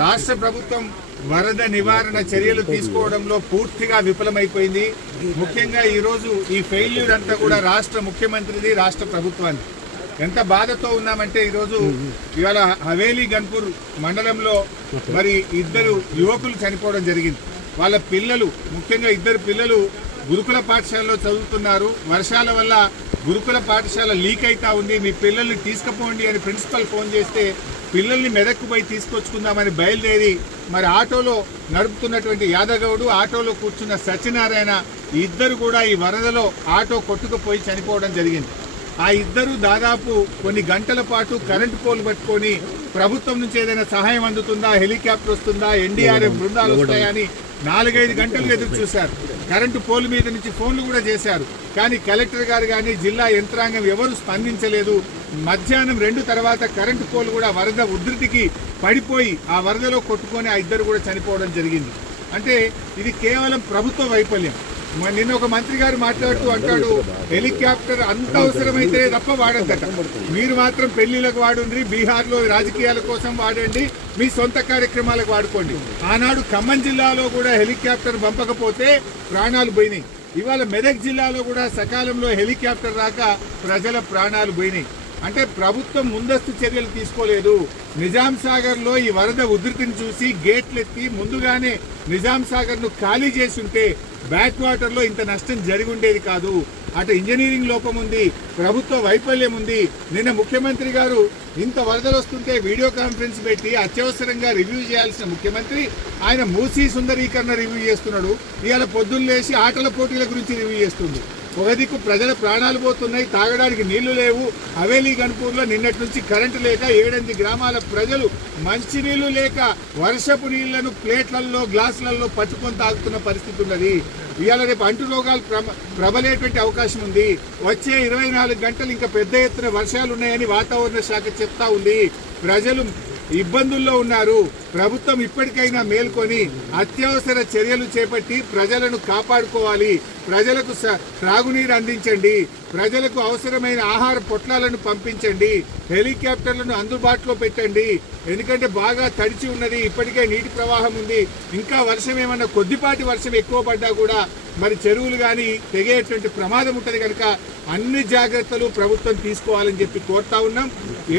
రాష్ట్ర ప్రభుత్వం వరద నివారణ చర్యలు తీసుకోవడంలో పూర్తిగా విఫలమైపోయింది. ముఖ్యంగా ఈరోజు ఈ ఫెయిల్యూర్ అంతా కూడా రాష్ట్ర ముఖ్యమంత్రిది, రాష్ట్ర ప్రభుత్వాన్ని. ఎంత బాధతో ఉన్నామంటే ఈరోజు ఇవాళ హవేలీ గన్పూర్ మండలంలో మరి ఇద్దరు యువకులు చనిపోవడం జరిగింది. వాళ్ళ పిల్లలు, ముఖ్యంగా ఇద్దరు పిల్లలు గురుకుల పాఠశాలలో చదువుతున్నారు. వర్షాల వల్ల గురుకుల పాఠశాల లీక్ అవుతా ఉంది, మీ పిల్లల్ని తీసుకుపోండి అని ప్రిన్సిపల్ ఫోన్ చేస్తే పిల్లల్ని మెదక్కు పోయి తీసుకొచ్చుకుందామని బయలుదేరి మరి ఆటోలో నడుపుతున్నటువంటి యాదగౌడు, ఆటోలో కూర్చున్న సత్యనారాయణ ఇద్దరు కూడా ఈ వరదలో ఆటో కొట్టుకుపోయి చనిపోవడం జరిగింది. ఆ ఇద్దరు దాదాపు కొన్ని గంటల పాటు కరెంటు పోల్ పట్టుకొని ప్రభుత్వం నుంచి ఏదైనా సహాయం అందుతుందా, హెలికాప్టర్ వస్తుందా, ఎన్డీఆర్ఎఫ్ బృందాలు వస్తాయని 4-5 గంటలు ఎదురు చూశారు. కరెంటు పోల్ మీద నుంచి ఫోన్లు కూడా చేశారు. కానీ కలెక్టర్ గారు కానీ జిల్లా యంత్రాంగం ఎవరు స్పందించలేదు. మధ్యాహ్నం 2 తర్వాత కరెంటు పోల్ కూడా వరద ఉధృతికి పడిపోయి ఆ వరదలో కొట్టుకొని ఆ ఇద్దరు కూడా చనిపోవడం జరిగింది. అంటే ఇది కేవలం ప్రభుత్వ వైఫల్యం. నిన్న ఒక మంత్రి గారు మాట్లాడుతూ అంటాడు, హెలికాప్టర్ అంత అవసరమైతే తప్ప వాడద్దట, మీరు మాత్రం పెళ్లిలకు వాడుండ్రి, బీహార్లో రాజకీయాల కోసం వాడండి, మీ సొంత కార్యక్రమాలకు వాడుకోండి. ఆనాడు ఖమ్మం జిల్లాలో కూడా హెలికాప్టర్ పంపకపోతే ప్రాణాలు పోయినాయి. ఇవాళ మెదక్ జిల్లాలో కూడా సకాలంలో హెలికాప్టర్ రాక ప్రజల ప్రాణాలు పోయినాయి. అంటే ప్రభుత్వం ముందస్తు చర్యలు తీసుకోలేదు. నిజాం సాగర్లో ఈ వరద ఉధృతిని చూసి గేట్లెత్తి ముందుగానే నిజాం సాగర్ను ఖాళీ చేసి ఉంటే బ్యాక్ వాటర్లో ఇంత నష్టం జరిగి ఉండేది కాదు. అటు ఇంజనీరింగ్ లోపం ఉంది, ప్రభుత్వ వైఫల్యం ఉంది. నిన్న ముఖ్యమంత్రి గారు ఇంత వరదలు వస్తుంటే వీడియో కాన్ఫరెన్స్ పెట్టి అత్యవసరంగా రివ్యూ చేయాల్సిన ముఖ్యమంత్రి ఆయన మూసీ సుందరీకరణ రివ్యూ చేస్తున్నాడు. ఇవాళ పొద్దున్న లేచి ఆటల పోటీల గురించి రివ్యూ చేస్తుంది. ఒక దిక్కు ప్రజల ప్రాణాలు పోతున్నాయి, తాగడానికి నీళ్లు లేవు. హవేలీ గన్పూర్లో నిన్నటి నుంచి కరెంటు లేక 7-8 గ్రామాల ప్రజలు మంచినీళ్లు లేక వర్షపు నీళ్లను ప్లేట్లలో, గ్లాసులలో పట్టుకొని తాగుతున్న పరిస్థితి ఉన్నది. ఇవాళ రేపు అంటు రోగాలు ప్రబలేటువంటి అవకాశం ఉంది. వచ్చే 24 గంటలు ఇంకా పెద్ద ఎత్తున వర్షాలు ఉన్నాయని వాతావరణ శాఖ చెప్తా ఉంది. ప్రజలు ఇబ్బందుల్లో ఉన్నారు. ప్రభుత్వం ఇప్పటికైనా మేల్కొని అత్యవసర చర్యలు చేపట్టి ప్రజలను కాపాడుకోవాలి. ప్రజలకు త్రాగునీరు అందించండి, ప్రజలకు అవసరమైన ఆహార పొట్లాలను పంపించండి, హెలికాప్టర్లను అందుబాటులో పెట్టండి. ఎందుకంటే బాగా తడిచి ఉన్నది, ఇప్పటికే నీటి ప్రవాహం ఉంది. ఇంకా వర్షం ఏమన్నా కొద్దిపాటి వర్షం ఎక్కువ పడ్డా కూడా మరి చెరువులు కానీ తెగేటువంటి ప్రమాదం ఉంటుంది. కనుక అన్ని జాగ్రత్తలు ప్రభుత్వం తీసుకోవాలని చెప్పి కోరుతా ఉన్నాం.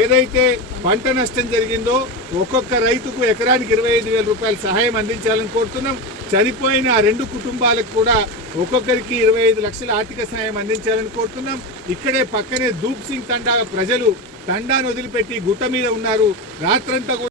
ఏదైతే పంట నష్టం జరిగిందో ఒక్కొక్క రైతుకు ఎకరానికి 25,000 రూపాయల సహాయం అందించాలని కోరుతున్నాం. చనిపోయిన ఆ 2 కుటుంబాలకు కూడా ఒక్కొక్కరికి 25 లక్షల ఆర్థిక సహాయం అందించాలని కోరుతున్నాం. ఇక్కడే పక్కనే దూప్ సింగ్ తండా ప్రజలు తండాను వదిలిపెట్టి గుట్ట మీద ఉన్నారు. రాత్రంతా